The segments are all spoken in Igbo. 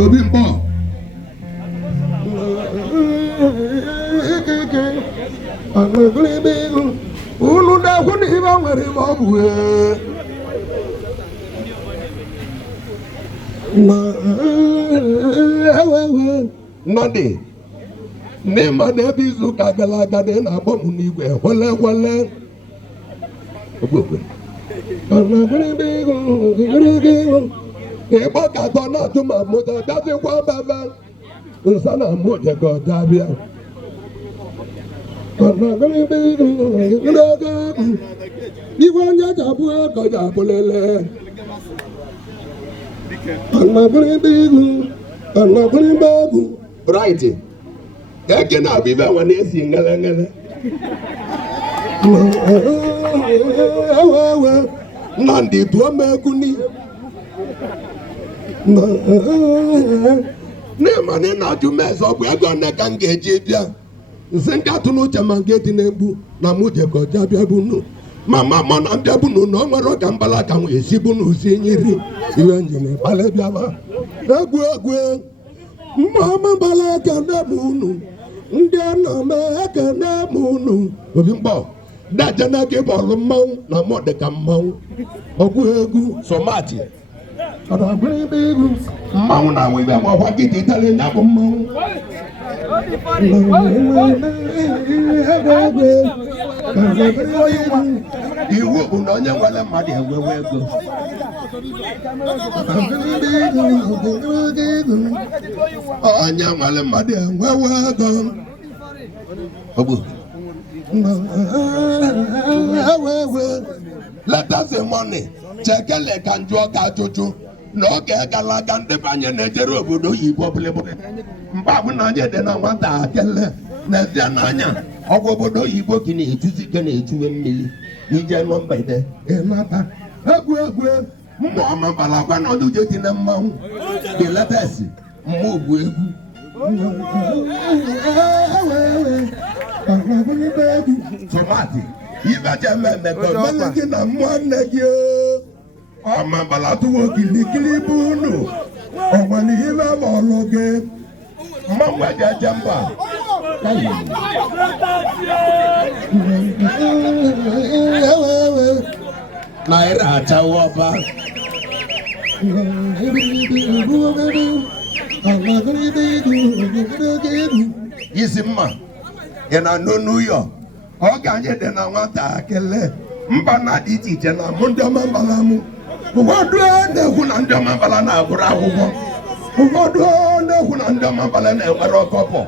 Obi Mbo. Unu da kwuni iba nwere ma ọ bụ nnọdị n'ịma n'ebe izu ụka gara aga dị na-agbọ m n'igwe kwele ịgbọ ka atọ na-atụ ma mụta gazikwa baba nsa na mụ jego ọja bịa iwe onye ga-abụ ego ga-abụlele right eke na-abụ ibe nwa na-esi ngele ngele Nnamdi tụọ m egwu n'ịma na ị na-ajụ m eze ọ bụ ego one ka m ga-eji bịa nsị nke atụ n'uche ma nke dị na-egbu na mụ jekọja bịa bunu ma na mbịa bunu na o nwere ọka mbala ka m esi bunu si nyiri iwe njin kpalị bịaba egwu mmama mbala aka na-eme unu ndị ọnọ m aka na-eme unu Obi Mkpọ dajana gị bọọlụ mmanwụ na mụ dị ka mmanwụ ọgwụ egwu somati mmanwụ na wibe ọgwa gị dị itali ya bụ mmanwụ iwu bụ na onye nwere mmadụ enwewe ego onye nwere mmadụ enwewe ego letazi mọni chekele ka njụọ ka ajụjụ n'oge gara aga ndị banye na-ejere obodo oyibo bụlịbụlị mgbe abụ na onye dị na nwata kele n'ezie n'anya ọgwụ obodo oyibo gị na-ejuzi gị na-ejuwe mmiri ije nụ mgbede ịnata egwu mmụọ ọma balakwa n'ọdụ uche dị na mmanwụ dị letasi mmụọ bụ egwu tomati ibeje mmemme gọọmenti gị na nwanne gị ọma balatụwo kilikili bụ unu ọnwere ihe ọlụ gị mmanwụ ejeje mba naira achawa ọba isi mma ị na-anụ n'ụyọ ọ ga-anyị dị na nwata kele mba na dị iche iche na mụ ndị ọma mbala mụ ụfọdụ na-ekwu na ndị ọma mbala na-agụrụ akwụkwọ ụfọdụ na-ekwu na ndị ọma mbala na-enwere ọkọpọ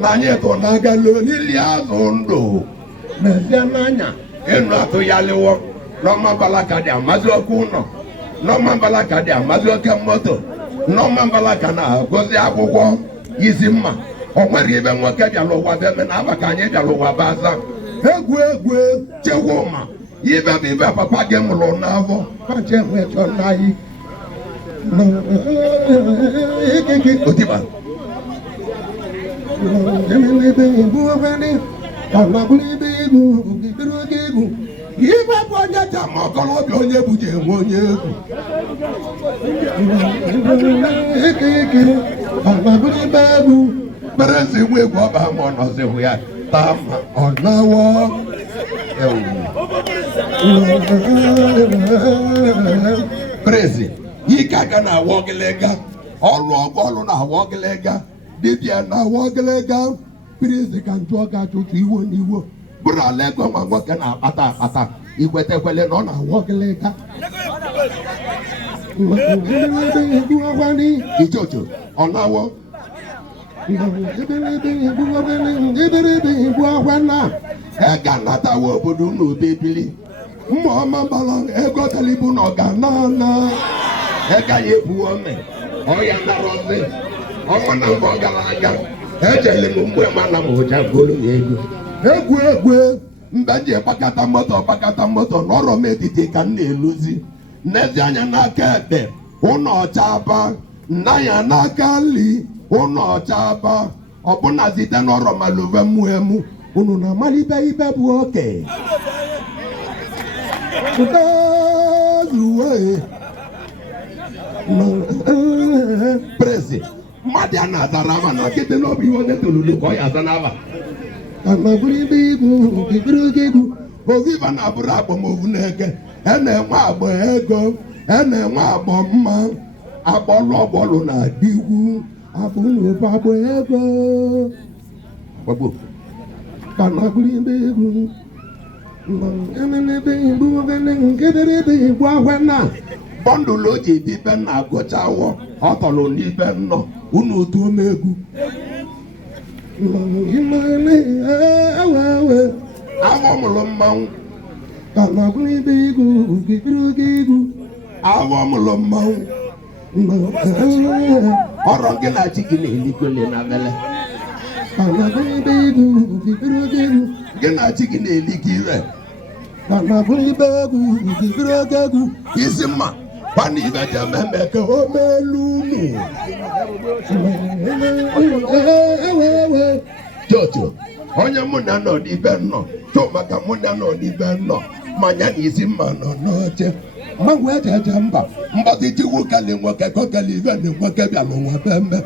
na anyị tụ na-aga n'olili azụ ndụ n'ezie n'anya ịnụ atụ ya lịwọ n'ọma mbala ka dị amazi ọkụ ụlọ n'ọma mbala ka dị amazi oke moto n'ọma mbala ka na-agụzi akwụkwọ isi mma o nwere ibe nwoke bịara ụwa bịa na aba ka anyị bịara ụwa baza egwu chekwa ụma ibe bụ ibe papa gị mụrụ n'afọ otiba ibe bụ onye ji ama ọkọlọbịa onye bụji enwe onye egwu Perezi nwe egwu ọba ma ọ nọziwu ya taa ma ọ nawo Perezi ike aga na-awọ gịlịga ọlụ ọgọlụ na-awọ gịlịga dibịa na-awọ gịlịga Perezi ka njụọ ga ajụjụ iwo n'iwo bụrụ ala ego nwa nwoke na-akpata igwetekwele na ọ na-awọ gịlịga ijojo ọ na-awọ ega natawa obodo n'ụdị bili mmụọma gbara ego talibu na ọganana ega ya ebuo ome ọya narọzi ọnwa na mbọ gara aga ejele m mgbe mana m ụja golu ya egwu mgbe ji gbakọta moto n'ọrọ m etiti ka m na-eluzi nnezi anya n'aka ekpe ụlọ ọcha aba nna ya n'aka nri ụlọ ọcha aba ọbụna site n'ọrọ maluve mụ emu unu na-amalite ibe bụ oke Prezi asị mmadụ a na-azara ama na nkịtị n'obi iwe onye tolulu ka ọ ya aza n'aba amabụrụ ibe igwu bibiri oge egwu oviva na-abụrụ agbamovu n'eke na-enwe agba ego na-enwe agba mma agbọlụ ọgbọlụ na-adị igwu abụ n'ofe agba ego gbagbo ka na-abụrụ ibe egwu bọndụlụ o ji ebi ibe nna agụcha awọ ọ tọrọ n'ibe nnọ unu otu omegwu awọ mụrụ mmanwụ ka na bụrụ ibe igwu okikiri oge igwu awọ mụrụ mmanwụ ọrụ gị na chi gị na-eligole na bele ka na bụrụ ibe igwu okikiri oge igwu gị na chi gị na-eli gị ire ka na bụrụ ibe egwu okikiri oge egwu isi mma kwana ibe ji ememe ka o meelu unu jojo onye mụ na nọ n'ibe nnọ chọ maka mụ na nọ n'ibe nnọ manya na isi mma nọ n'oche mgbanwe ejeje mba mgbazi ji nwokeli nwoke kokeli ibe na nwoke bịara nwa bembe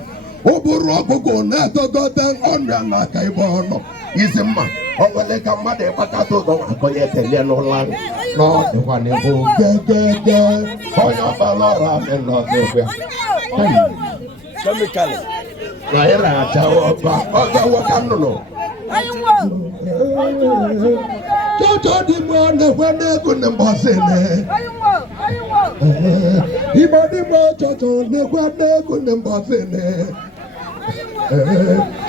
ụbụrụ ọgụgụ na-etogote ọnụya n'aka ibe ọnọ isi mma o nwere ka mmadụ ịgbakọta ụzọ akọnye ekele n'ụlọ n'ọdịkwa n'ebe gegege onye ọbara ọrụ amị n'ọdịkwa na ị na-acha ọba ọzọ nwoke nnụnụ Jojo di mo na-ekwe n'ego na mbọsị ne Igbo di mo jojo na-ekwe n'ego na mbọsị ne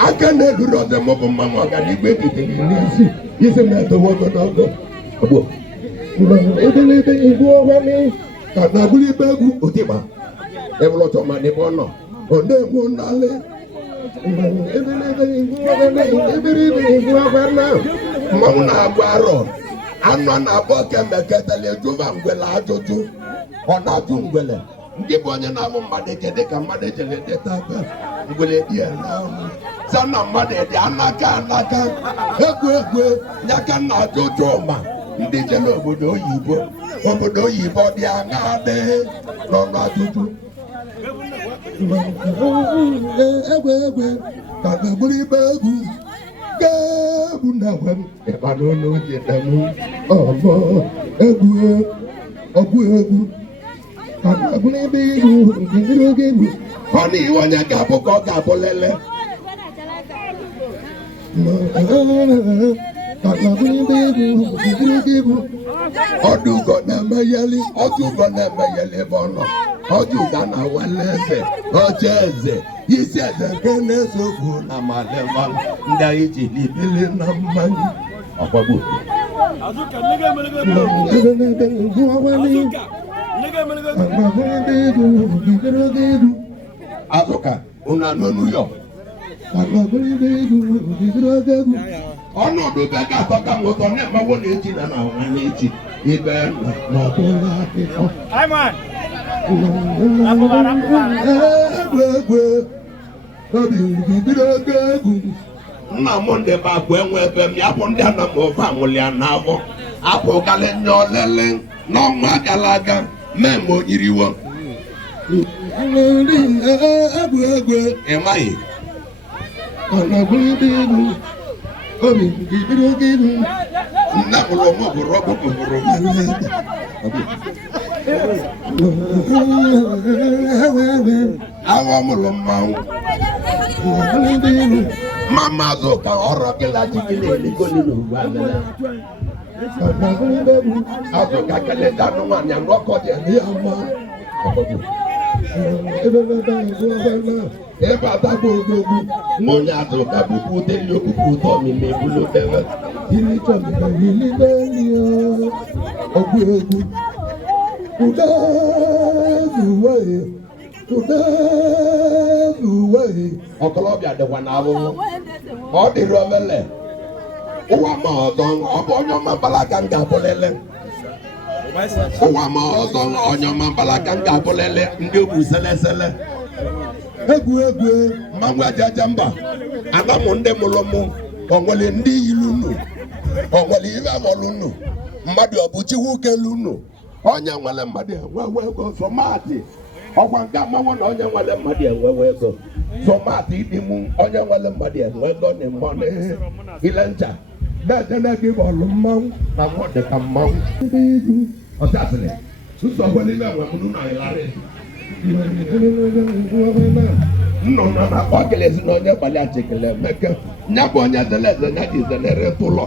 aka na-eluru ọzọ mọbụ mmanwụ ọganigwe dịdịrị n'isi isi na-edowe ogologo ebelebe igwu ọhụrụ ka na-agbụrụ ibe egwu otigba ebụlọtọ ma n'ebe ọ nọ ọ na-egwu nnalị mmanwụ na-agba arọ anụ a na-abụ kemgbe ketele jụba ngwele ajụjụ ọ na-ajụ ngwele ndị bụ onye na-amụ mmadụ eke dịka mmadụ ejere deta aka ngwele dị ya n'ahụ sa na mmadụ dị anaka egwu nyaka na ajụjụ ma ndị jere obodo oyibo dị aṅa dị n'ọnụ ajụjụ egwe ka na-agbụrụ ibe egwu ga-egwu na agwa m ịba n'ụlọ oji dem ọgbọ ọgwụ egwu ka na-agbụrụ ibe egwu nkiri oge egwu ọ na iwe onye ga-abụ ka ọ ga-abụ lele ka na-agbụrụ ibe egwu nkiri oge egwu ọdụ ugo na-emegheli ebe ọ nọ ọjụ ga na wale eze ọjọ eze isi eze nke na-esogbu na malema ndị anyị ji libili na mmanya ọgbagbo azụka unu anọ n'ụyọ ọnọdụ be ga-atọka nwụtọ na-emewo na-eji na nwa na-eji ibe n'ọbụla akụkọ egwu nna m ndị bụ akụ enwe ebe m ya bụ ndị ana m ofe anwụlịa n'afọ apụgala nye olele n'ọnwa gara aga mee ma onyiriwo egwu ịmaghị nna mụrụ onwe bụrụ ọgụ bụrụ awa mụrụ mmanwụ mama azụ ka ọrụ gị laji gị na-eligoli n'ugwu abịa azụ ka keleta anụmanụ ya n'ọkọ dị ya mma ebe atagbo ogogwu onye azụ ka bụkwa udeli okpukpe ụtọ mmemme ebulu debe ọgwụ egwu uwe ọkọlọbịa dịkwa na abụọ ọ dịrị omele ụwa ma ọzọ ọ bụ onye ọma mbalaga m ga-abụlele ụwa ma ọzọ onye ọma mbalaga m ga-abụlele ndị ogwu selesele egwu mmanwụ ajaja mba ana m ndị mụrụ mụ onwere ndị ilu unu onwere ihe amọlụ unu mmadụ ọ bụ chiwu kelu unu onye nwere mmadụ enwe ego sọmatị ọkwa nke mmanwụ na onye nwere mmadụ enwewe ego sọmatị ịdị mụ onye nwere mmadụ enwe ego na mmanụ ile ncha na-ejene gị bọọlụ mmanwụ na mmụọ dị ka mmanwụ ọtasịrị nsogbu n'ime enwe m n'ụlọ ịlarị nnụnụ na-akpọ kelezi na onye gbalị achịkele meke nya bụ onye zeleze nya ji zelere tụlọ